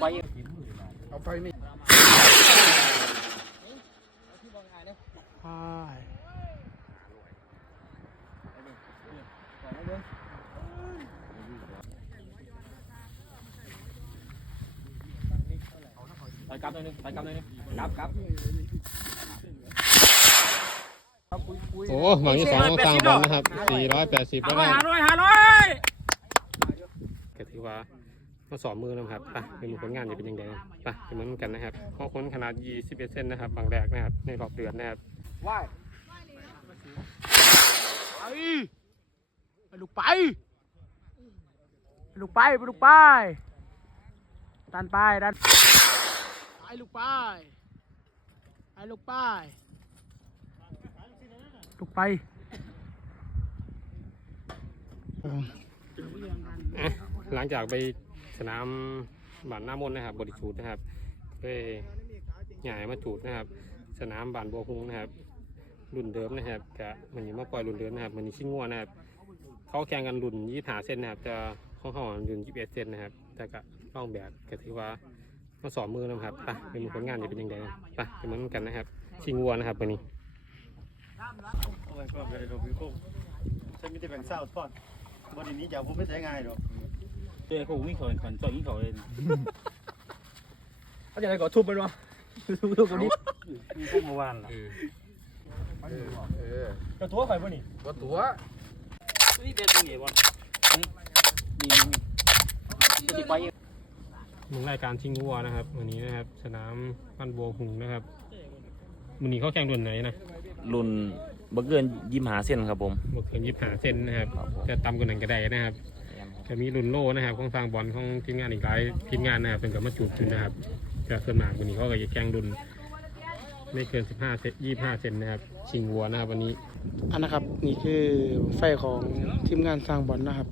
ไปเอาไฟนี่ใช่ไปกลับหน่อยนึงไปกลับหน่อยนึงกลับกลับโอ้หวังที่สองของทางบอลนะครับ 480แล้วได้าร้อยห้าร้อยก็ถือว่า มาสอบมือนะครับ ไปเป็นผลงานจะเป็นยังไงไปเป็นเหมือนกันนะครับข้อค้นขนาด 21เซนนะครับ บางแรกนะครับ ในรอบเดือนนะครับว่ายไปไปลูกไปไปลูกไปไปลูกไปดันไปดันไปลูกไปไปลูกไปลูกไปอะหลังจากไป สนามบ้านหน้ามนนะครับบริจูดนะครับไปใหญ่มาจูดนะครับ สนามบ้านบัวฮุงนะครับ รุ่นเดิมนะครับกะมันยังมาปล่อยรุ่นเดิมนะครับมันนี่ชิงงัวนะครับ เขาแข่งกันรุ่นยี่หาเส้นนะครับจะข้องเขารุ่นยี่สิบเอ็ดเซนนะครับ แต่ก็ล่องแบบก็ถือว่ามาสอบมือนะครับไปเป็นผลงานจะเป็นยังไงไปเป็นเหมือนกันนะครับ ชิงวัวนะครับวันนี้เอาไว้ก็เลยเราพิโคฉันไม่ได้แบ่งเศร้าทอดบรินี้จะผมไม่ใช้ง่ายหรอก เจ้าเขาวิ่งเขาขอนจ่อยวิ่งเขาเลยเขาจะได้ก่อทุบไปวะทุบทุบคนนี้มีพวกเมื่อวานล่ะเออเออจะตัวใครวะนี่ก็ตัวนี่เป็นยังไงวะนี่นี่นี่ไปมึงรายการชิงวัวนะครับ วันนี้นะครับ สนามบ้านบัวหุงนะครับวันนี้เขาแข่งรุ่นไหนนะรุ่นบัเกินยิมหาเส้นครับผมบวกเกินยี่หาเซนนะครับจะต่ำกว่านั้นก็ได้นะครับ จะมีรุ่นโล่นะครับของทางบอลของทีมงานอีกหลายทีมงานนะครับเป็นกับมาจูบขึ้นนะครับแต่ส่วนมากวันนี้เขาก็จะแข่งรุ่นไม่เกิน 15 เซน25 เซนนะครับ ชิงวัวนะครับวันนี้ อันนะครับนี่คือไฟของทีมงานสร้างบอลนะครับ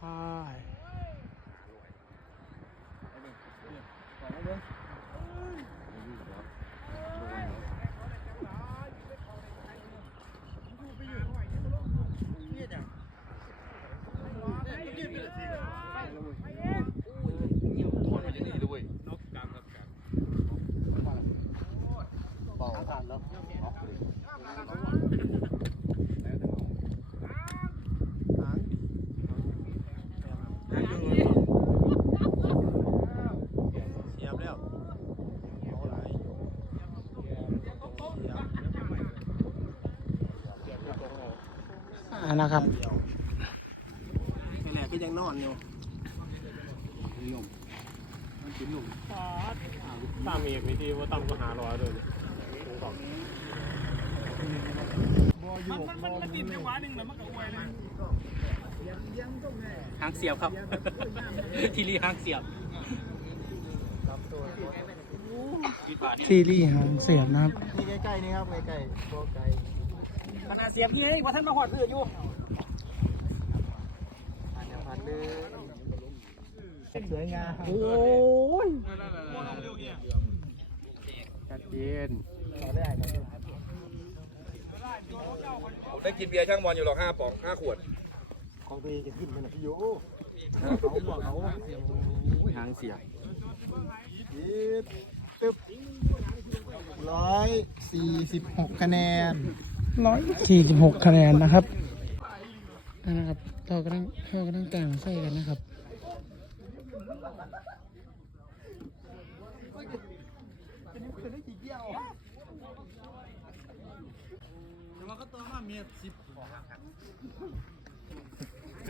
ใช่อันนะครับ แหละ ก็ยังนอนอยู่ตามเอกนี่ที่ว่าต่ำก็หาร้อยเลยหางเสียบครับ ทีรีหางเสียบซีรีส์หางเสียบนะครับนี่ใกล้ๆนี่ครับใกล้ๆตัวไกลขนาดเสียบยี่ให้ว่าท่านมาหอดเพื่ออยู่ผ่านเลย สวยงามโอ้ยชัดเจนผมได้กินเบียร์ช่างบอลอยู่หรอกห้าป๋องห้าขวด ของตัวเองจะขึ้นเป็นพี่โยหางเสียยิบตึ๊บร้อยสี่สิบหกคะแนนร้อยสี่สิบหกคะแนนนะครับอันนะครับ เรากำลังเรากำลังแต่งไส้กันนะครับ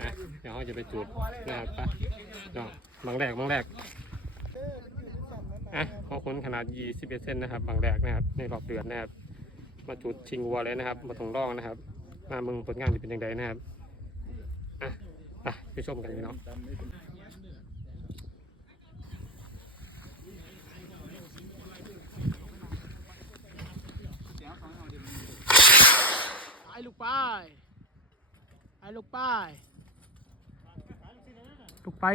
นะเดี๋ยวเขาจะไปจุดนะครับปเนาะบางแรกบางแรกอะข้อค้นขนาด 21เซนนะครับ บางแรกนะครับ ในรอบเดือนนะครับ มาจุดชิงวัวเลยนะครับ มาตรงร่องนะครับ มามึงผลงานจะเป็นยังไงนะครับ อะไปไปชมกันเลยเนาะไปลูกไปไปลูกไปลูกไป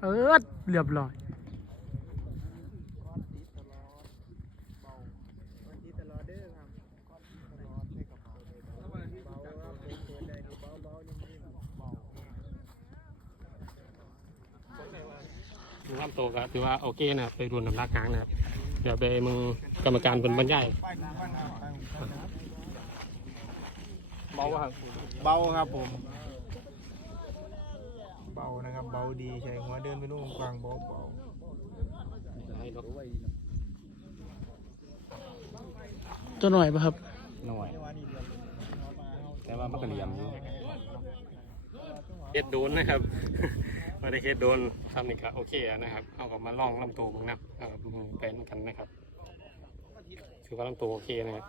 เอิดเรียบร้อย ลำตัวก็ถือว่าโอเคนะครับไปรวนน้ำหนักหางนะครับเดี๋ยวไปมึงกรรมการเป็นบรรยายเบาครับเบาครับผม เบานะครับ เบาดีใช่หัวเดินไปนู่นกวางเบาเบาตัวหน่อยป่ะครับ หน่อย แต่ว่ามันก็เหลี่ยมอยู่เฮ็ดโดนนะครับ ไม่ได้เฮ็ดโดนทำนี่ก็โอเคอะนะครับเอากลับมาลองลำตัวมึงนะเอามึงเป็นกันนะครับถือว่าลำตัวโอเคนะครับ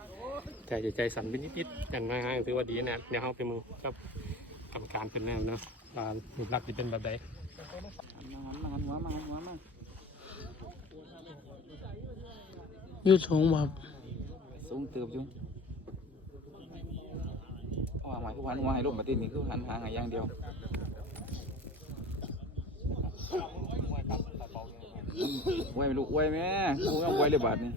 แต่ใจใจสั่นไปนิดๆกันนะฮะถือว่าดีนะครับเดี๋ยวเขาไปมึงกับกรรมการเป็นแนวเนาะว่ารูปลักษณ์จะเป็นแบบใดมาหันหัวมาหันหัวมายืดสูงบ่ครับสูงเติบอยู่ว่าหมายคือหันหัวให้ลงมาตีนี่คือหันหางให้อย่างเดียว ไว้ไม่รู้ไว้แม่กูเอาไว้เลยบาทนี่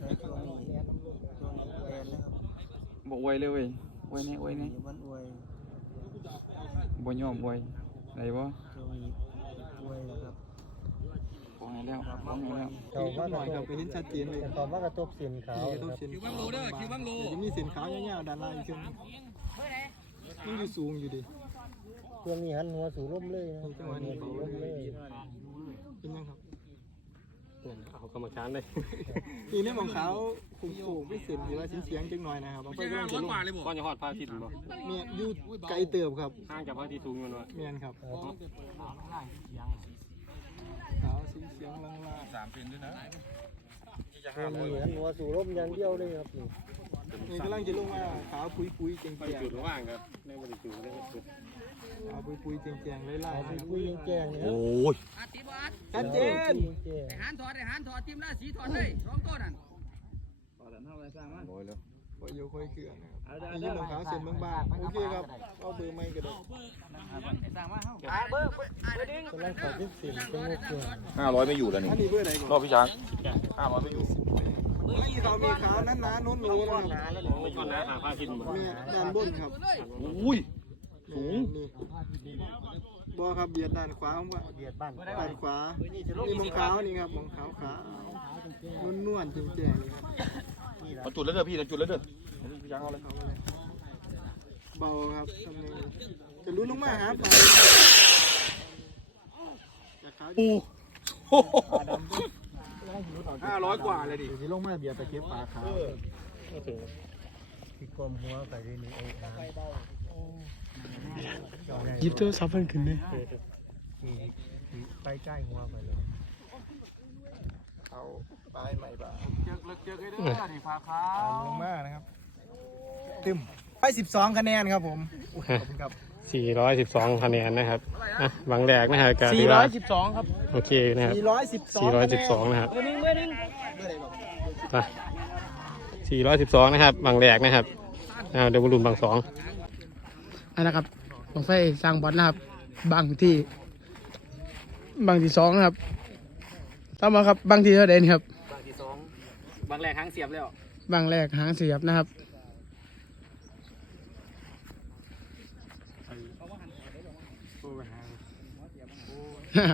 บอกไว้เลยเว้ยไว้นี่ไว้นี่บ่ยอมไว้ได้บ่ขอให้แล้วขอให้แล้วเขาว่าหน่อยครับไปเห็นชัดเจนเลยเขาว่ากระทบส้นขาวกระทบเส้นขาวเด้อคิวบังโลมีส้นขาวยาวๆด้านล่างเส้นมันอยู่สูงอยู่ดิเครื่องนี้หันหัวสู่ร่มเลยนะจังหวะนี้สูงร่มเขา เป็นยังครับเอากรรมการเลย ทีนี้ของเขาคุ้มๆไม่เส้นหรือว่าเสียงๆจังหน่อยนะครับเอาไปก็ต้องจะลงก้อนจะหอดพระอาทิตย์บ่เมียอยู่ไกลเติบครับห่างจากพระอาทิตย์สูงอยู่เนาะเมียนครับขาวสีเสียงลางๆสามเป็นด้วยนะเครื่องนี้หันหัวสู่ร่มอย่างเดียวเลยครับนี่นี่กำลังจะลงมาขาวปุยปุยๆเจงไปเจียงจุดว่างครับในบริจุดในบริจุดขาวปุยปุยๆเจงเจียงไล่เอาๆไปคุยแจ้งๆเนี่ยค รับชัดเจนแจ้งหันถอดหันถอดทีมละสีถอดเลยสองตัวนั่นโอ้ยแล้วคอยโยคอยเกลือนะครับนี่ยืนขาวเส้นบางๆโอเคครับเอาเบอร์ไม่ก็ได้กำลังขอจิ้มสินเป็นงกเกินห้าร้อยไม่อยู่แล้วนี่อันนี้เบอร์ไหนก่อนรอบพี่ช้างห้าร้อยไม่อยู่นี่เขามีขาวนั้นนะนุ่นหนูนะครับไม่ก้อนน้ำหาพระอาทิตย์บ่เนี่ยด้านบนครับอุ้ยสูงนี่ บอครับเบียดด้านขวาผมว่าเบียดบ้านด้านขวานี่มองขาวนี่ครับมองขาวขาวนนวลๆแจ่งๆนี่ครับมาจุดแล้วเด้อพี่เราจุดแล้วเด้อพี่ช้างเอาเลยเบาครับทำไงจะลุ้นลงมาหาปลาจากขาวห้าร้อยกว่าเลยดิที่ลงมาเบียดตะเกียบปลาขาวที่กลมหัวไปเลยนี่ไอ้น้ำห ยิบตัวซับมันขึ้นเลยที่ที่ไปใกล้หัวไปเลยเอาปลายใหม่ปลาตามลงมานะครับตึมไป 12 คะแนนครับผมขอบคุณครับ412 คะแนนนะครับอะบางแรกนะครับก็ถือว่า412 ครับ โอเคนะครับ412 412 นะครับไป412 นะครับบางแรกนะครับอ่าเดี๋ยวบอลลูนบางสองอันนะครับ บังไฟสร้างบอลนะครับ บางที่ บางที่สองนะครับต่อมาครับบางที่เท่าเด่นครับ บางที่สองบางแรกหางเสียบแล้วบางแรกหางเสียบนะครับ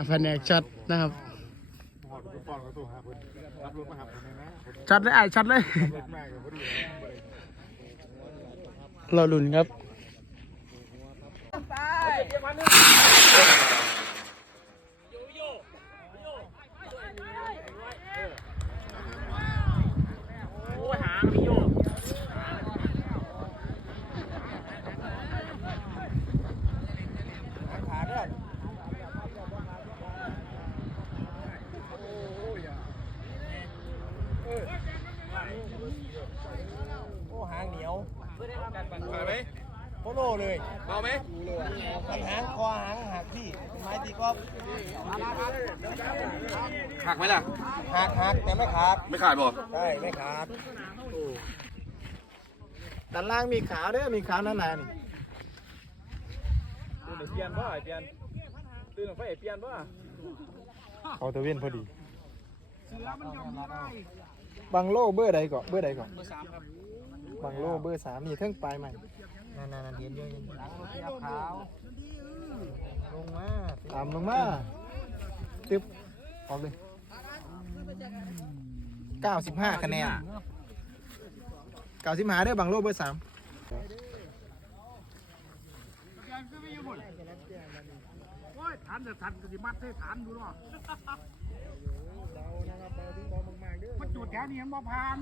แผนกช็อตนะครับช็อตเลยไอ้ช็อตเลยเราลุ้นครับ โอ้หางเหนียว มาไหม โคโลเลย เอาไหม มันหางคอหางหักพี่ไม้ตีกอล์ฟ หักไหมล่ะ หักหักแต่ ไม่ขาดไม่ขาดบ่ใช่ไม่ขาดด้านล่างมีขาวเด้อมีขาวนั่นน่ะนี่ตื่นเปลี่ยนป่ะเปลี่ยนตื่นไฟเปลี่ยนป่ะเขาตะเวนพอดีบังโลเบอร์ใดก่อนเบอร์ใดก่อนเบอร์สามครับบังโลเบอร์สามนี่เท่งปลายใหม่นั่นนั่นเห็นเยอะขาวลงมาตามลงมาตึ๊บออกเลย เก้าสิบห้าคะแนนเก้าสิบห้าเด้อบังโลเบอร์สามโอ้ยฐานจะฐานก็สิมัดให้ฐานดูเนาะมันจุดแถวนี้มันบ่ผ่าน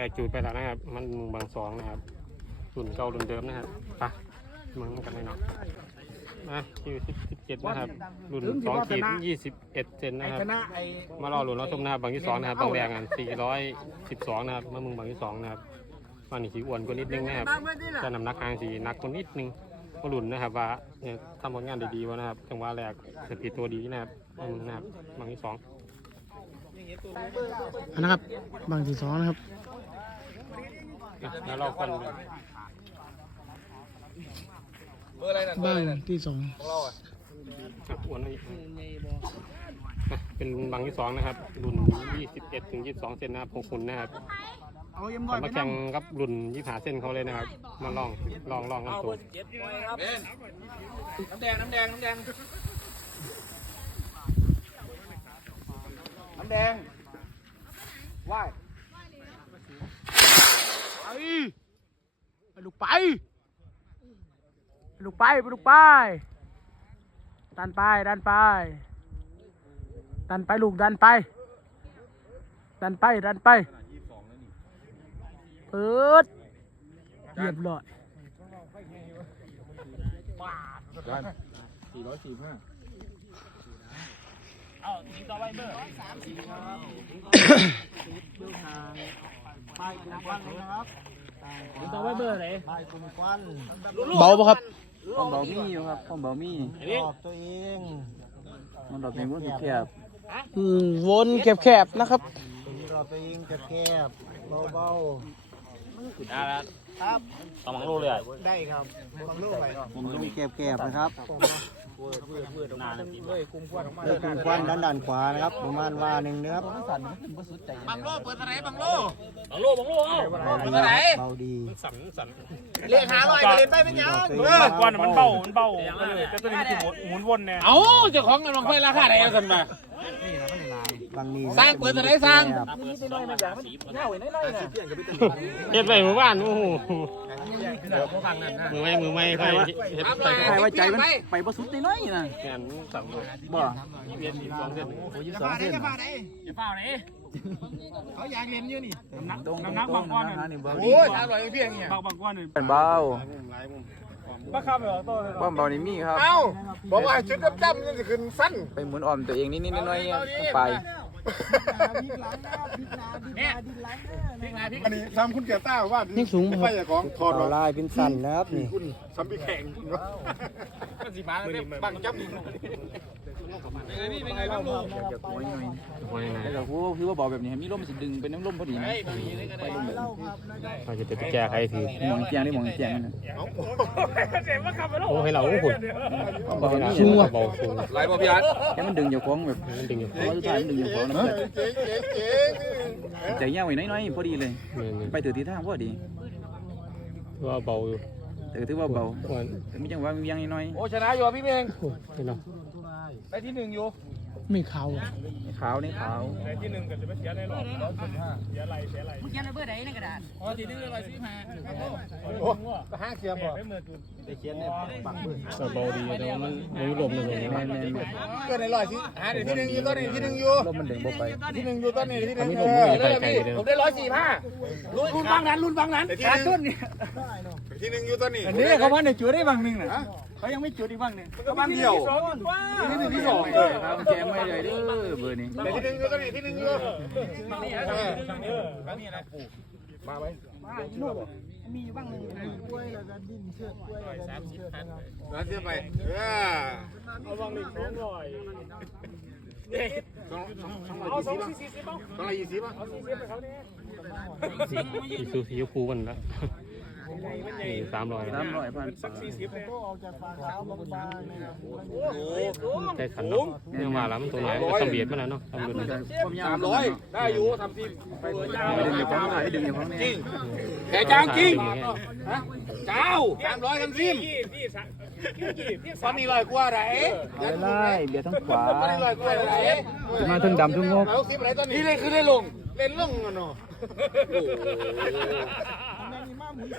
อะมังแรกจูดไปแล้วนะครับ มันมึงบางสองนะครับรุ่นเก่ารุ่นเดิมนะครับไปมึงกันเลยเนาะอะคิวสิบสิบเจ็ดนะครับ รุ่นสองขีดยี่สิบเอ็ดเซนนะครับชนะไอ้มารอหลุนเราชมนะครับบางที่สองนะครับบางแรงอันสี่ร้อยสิบสองนะครับมามึงบางที่สองนะครับมันนี่สีอ้วนกว่านิดนึงนะครับจะนำหนักทางสีหนักกว่านิดนึงมาหลุนนะครับว่าเนี่ยทำผลงานได้ดีวะนะครับจังหวะแรกสปีดตัวดีนะครับมามึงนะครับบางที่สองอันนะครับบางที่สองนะครับอะ แล้วเราคนเบอร์อะไรนั่นเบอร์อะไรบานั่นงที่สองของเราอะครับอ้วนนี่อะเป็นรุ่นบางที่สองนะครับ รุ่นยี่สิบเอ็ดถึงยี่สิบสองเซนนะครับหกหุ่นนะครับเอาเอ็มร้อยแต่ไปมาแข่นั่งงกับรุ่นยี่ห้าเส้นเขาเลยนะครับ มาลองลองลองกันตัวเจ็ดปอยครับเบนน้ำแดงน้ำแดงน้ำแดงน้ำแดงว่าย ไปไปลูกไปไปลูกไปไปลูกไปดันไปดันไป ดันไปลูกดันไป ดันไปดันไปเปิดเรียบร้อยสี่ร้อยสี่ห้าเอาทีต่อไปเบอร์ ป้ายกลุ่มควันเลยนะครับทีต่อไปเบอร์ไหนป้ายกลุ่มควันเบาปะครับความเบามีอยู่ครับความเบามีรอบตัวเอง มันดอกเพลงมันสิแคบอืมวนแคบๆนะครับรอบตัวเองแคบๆเบาสองมังลูกเลยอะๆได้ครับบางลูกไปผมต้องแคบๆนะครับเลยกลุ่มควันด้านด้านขวานะครับประมาณวาหนึ่งนะครับบังโลเปิดอะไรบังโล บังโลบังโลเอ้าเบาดีเบาดีสันสันเรียกหาหน่อยเล่นไปเป็นยังเออก่อนมันเบามันเบาเลยแต่ตัวนี้มันถึงหมุนวนเนี่ยเอ้าเจ้าของเงินลงไฟราคาไหนกันมาบางนี้สร้างเปิดอะไรสร้างเฮ็ดไปหมู่บ้านโอ้โหมือไม่มือไม่ใครเฮ็ดไปใครว่าใจมันไปบ่สุดน้อยๆนะงานสั่งบ่เวียนสองเส้นสองเส้นอย่าเฝ้าไหน เขาอยากเรียนอยู่นี่ตรงน้ำหนักบางก้อนนี่เบาดีโอ้ยอร่อยเพียงเนี่ยบางบางก้อนนี่เป็นเบาหลายมุมบ้าข้าวไปออกตัวเลยความเบานี่มีครับ เอ้าบอกว่าจุดจ้ำๆนี่จะขึ้นสั้น ไปหมุนอ้อมตัวเองนิดๆน้อยๆไปอันนี้ทำคุณเกียรต้าว่านี่สูงไฟของถอดลายเป็นสั้นนะครับนี่ซัมบี้แข่งมันสิมาแล้วบังจับ อยากหัวหน่อยไว้ไหนแล้วก็คือคือว่าเบาแบบนี้มีลมมันสิดึงเป็นน้ำลมพอดีนะไปลมแบบเราจะไปแก้ใครทีมองเตียงนี่มองเตียงนั่นน่ะโอ้ให้เราหุ่นเบานี่สูงเบาสูงไหลบ่พี่อาร์ตแค่มันดึงอยู่ของแบบมันดึงอยู่เพราะว่าสุดท้ายมันดึงอยู่ของนะเก๋เก๋เก๋ใจเงี้ยไว้น้อยๆพอดีเลยนี่ไปถือที่ทางพอดีว่าเบาอยู่ แต่ถือว่าเบาอ้วนแต่ไม่จังว่ามีเวียงน้อย โอ้ชนะอยู่พี่เมงนี่เนาะได้ที่หนึ่งอยู่ ไม่เขาๆขาวนี่ขาวอ๋อที่หนึ่งเลยสิมาห้าเกียร์บอกเบาดีแต่ว่ามันมันลมเลยตรงนี้แม่นแม่นแม่นเกิดในร้อยสิหาเดี๋ยวที่หนึ่งอยู่ตอนนี้ที่หนึ่งอยู่ลมมันดึงบ่ไปที่หนึ่งอยู่ตอนนี้ที่หนึ่งนี่เอลมอไม่ไปไกลเลยผมได้ร้อยสี่ห้ารุ่นบางนั้นรุ่นบางนั้นที่หนึ่งที่หนึ่งอยู่ตอนนี้อันนี้เขาว่าในจุดได้บางนึงนะท เขายังไม่จุดอีกบ้างเนี่ยก็บ้านเดียวนี่หนึ่งที่สองเลยครับแกงไม่เลยเด้อเบอร์นี้แต่ที่หนึ่งก็นี่ที่หนึ่งก็มาไหมมีอยู่บ้างหนึ่งกล้วยแล้วก็ดิ้นเชือกกล้วยแล้วก็ดิ้นเชือกนะครับแล้วเสียไปเออเอาวางหนึ่งสองร้อยเอาสองสี่สิบบ้างสองร้อยยี่สิบบ้างสีสีสูสีชมพูมันละนี่ สามร้อยสามร้อยพันก็ออกจากฟางขาวบางๆนะครับใช้ขันเนาะเนี่ยว่าแล้วมันตัวไหนก็ตำเบียดมันแล้วเนาะตำเบียดมันสามร้อยได้อยู่ทำทีดึงอยู่ของไหนดึงอยู่ของนี้แกจางจริงเจ้าสามร้อยกันซิมตอนนี้ลอยกว่าไหนไล่เบียดทั้งขวาตอนนี้ลอยกว่าไหนมาถึงดำถึงงกเอาซิมอะไรตอนนี้นี่เลยคือได้ลงเล่นลงกันเนาะ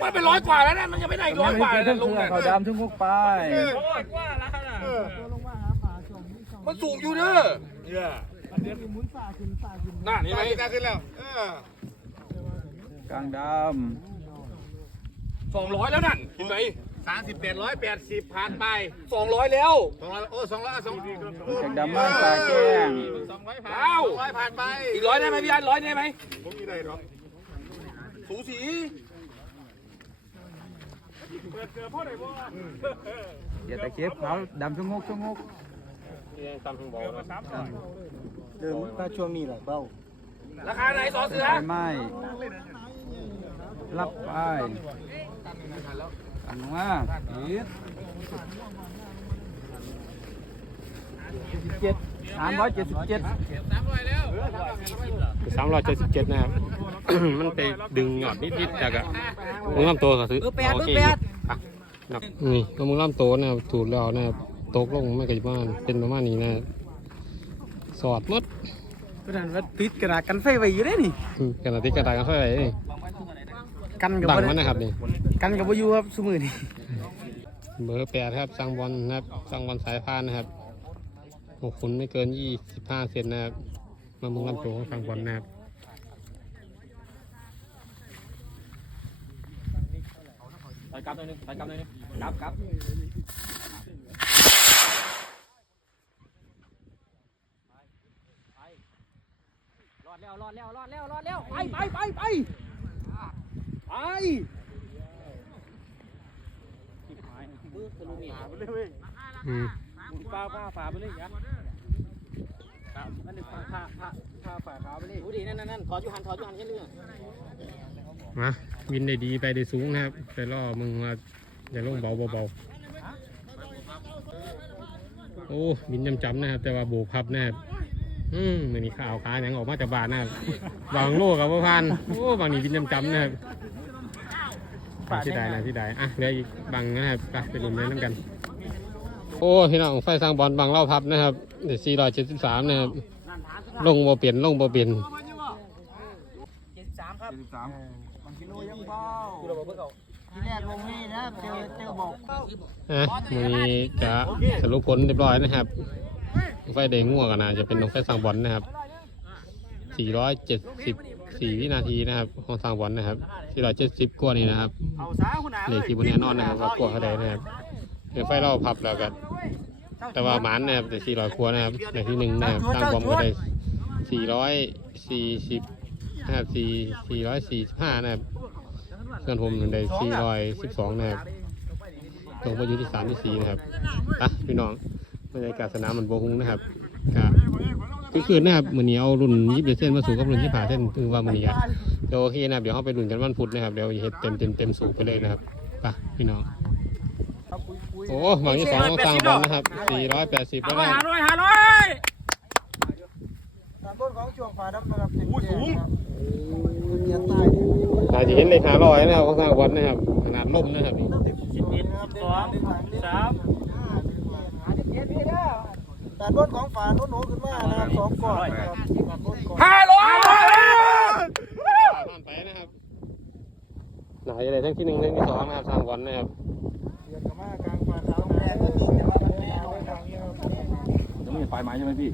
มันเป็นร้อยกว่าแล้วนะมันยังไม่ได้ร้อยกว่าเบียดเลทั้ยงลงเสือเนี่ยเขาดำถึงงกไปมันสูงอยู่เด้อเนี่ยน่านี่ไหมขึ้นแล้วกลางดสองร้อยแล้วนั่นเห็นไหมสามสิบแปดร้อยแปดสิบผ่านไปสองร้อยแล้วสองร้อยโอ้สองร้อยสองำจากดำมาปลาแจ้งสองร้อยผ่านร้อยผ่านไปอีกร้อยได้ไหมพี่อันร้อยได้ไหมผมมีได้หรอสูสี เบียดตะเข็บเขาดำถึงงกถึงงกตำทั้งบ่อเดิมถ้าช่วงนี้แหละเบ้า ราคาไหนสอเสือไฟไหม้รับไปอันว่าติดเจ็ดสามร้อยเจ็ดสิบเจ็ดสามร้อยเจ็ดสิบเจ็ดนะครับ มันไปดึงหยอดนิดๆจากอะมึงลำตัวก็ซื้อโอเค อะนับนี่ก็มึงลำตัวนะครับถูดแล้วนะครับตกลงไม่กระจิบ้านเป็นประมาณนี้นะครับสอดหมดก็นั่นว่าติดกระดาษกันไฟไว้อยู่ได้นี่อืมกันอาทิตย์กระดาษกันเท่าไหร่นี่กันกับดังบ่มันได้นะครับนี่ กันกับบ่อยู่ครับสมือนี่เบอร์แปดครับสั่งบอลนะครับสั่งบอลสายพานนะครับหกคุณไม่เกินยี่สิบห้าเซนนะครับมามึงลำตัวของสั่งบอลนะครับไปกลับหน่อยนึงไปกลับหน่อยนึง กลับกลับรอดแล้วรอดแล้วรอดแล้วรอดแล้วไปไปไปไปไปอืมป้าป้าฝาไปเลยยันนั่นผ้าผ้าผ้าผ้าฝาขาวไปเลยดูดินั่นนั่นนั่นถอดยูหันถอดยูหันแค่เรื่องมาบินได้ดีไปได้สูงนะครับ แต่ล่อมึงมา อย่าลงเบาเบาๆโอ้บินจำจำๆนะครับ แต่ว่าโบกพับนะครับอืมมือนี้ข่าวขาหยังออกมาจากบ้านนะครับบางโลกกับว่าพันโอ้บางนี้บินจำจำๆนะครับอะที่ใดนะที่ใดอะเหลืออีกบางนะครับไปไปลุ้นเลยน้ำกัน โอ้พี่น้องไฟสร้างบอลบางเล่าพับนะครับเดี๋ยวสี่ร้อยเจ็ดสิบสามนะครับลงบ่เปลี่ยนลงบ่เปลี่ยนเจ็ดสิบสามบางกิโลยังเบา ทีแรกลงนี่นะเจอเจอบอกอะมีจะสรุปผลเรียบร้อยนะครับไฟแดงง่วงกันนะจะเป็นนกไฟสร้างบอลนะครับ 474 วินาทีนะครับ ของสร้างบอลนะครับ 470 กว่านี่นะครับเลขที่บนแน่นอนนะครับว่ากลัวเขาได้นะครับเดี๋ยวไฟเราพับแล้วกัน แต่ว่าหมันนะครับแต่400ครัวนะครับในที่หนึ่งนะครับสร้งบอลก็ได้440นะครับ4 445นะครับ เพื่อนผมได้412นะครับลงไปอยู่ที่3ที่4นะครับอะพี่น้องบรรยากาศสนามมันโบฮุงนะครับก็คือคืนนะครับมือนี้เอารุ่นยิบเส้นมาสู่กับรุ่นที่ผ่าเส้นคือว่ามือนี้อะเดี๋ยวโอเคนะครับเดี๋ยวเขาไปรุ่นกันวันพุธนะครับเดี๋ยวเฮ็ดเต็มเต็มเต็มสูบไปเลยนะครับไปพี่น้องโอ้บางที่สองต้องสร้างบอลนะครับ480แล้วนะหาร้อยหาร้อยตามต้นของช่วงฝาดำนะครับโอ้สูงเกี ยร์ใต้ดิอาจจะเห็นเลขหาร้อยนะครับของสร้างบอลนะครับ ขนาดล่มนะครับนี่สิบเอ็ดสองสามตามต้นของฝาโน้นโน้ขึ้นมานะครับสองก่อนนะครับตามต้นก่อนห้าร้อยผ่านไปนะครับหนาจะได้ทั้งที่หนึ่งทั้งที่สองนะครับสร้างบอลนะครับเกียร์กับมากลางฝาขาวแดงก็มีแต่ว่ามันไม่เอาไว้ทางนี้ครับจะไม่ปลายไม้ใช่ไหมพี่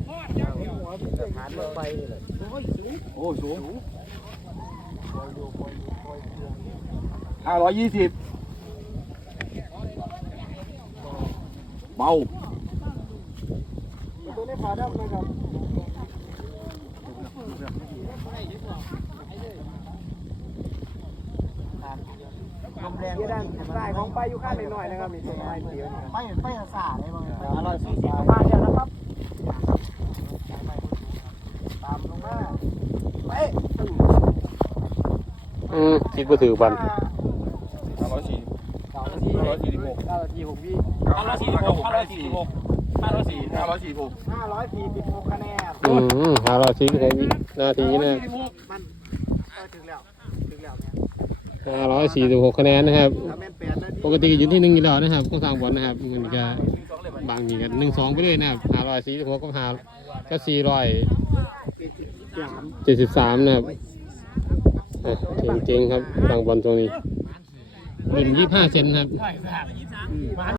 หัวที่จะฐานรถไฟเลยโอ้สูง ห้าร้อยยี่สิบเบาตัวนี้ขาดำนะครับลมแรงด้านซ้ายของไปอยู่ข้างหน่อยๆนะครับมีต้นไม้เดียวไปไปสาเลยมั้งอร่อยสี่สิบมาเดียวนะครับ ตามลงมาไป อืม คิดว่าถือบันห้าร้อยสี่สามนาทีห้าร้อยสี่สิบหกเก้านาทีหกวิห้าร้อยสี่สิบหกห้าร้อยสี่สิบหกห้าร้อยสี่ห้าร้อยสี่สิบหกห้าร้อยสี่สิบหกคะแนนอืมหาเราชี้กันนาทีนะมันเออถึงแล้วถึงแล้วเนี่ยห้าร้อยสี่สิบหกคะแนนนะครับถ้าแม่นแปดนาทีปกติอยู่ที่หนึ่งอยู่แล้วนะครับของทางบอลนะครับมันก็บางทีกันหนึ่งสองไปเลยนะครับห้าร้อยสี่สิบหกก็ห้าก็สี่ร้อยเจ็ดสิบสามนะครับอะ เก่งๆครับทางบอลตรงนี้หนึ่งยี่ห้าเซนครับ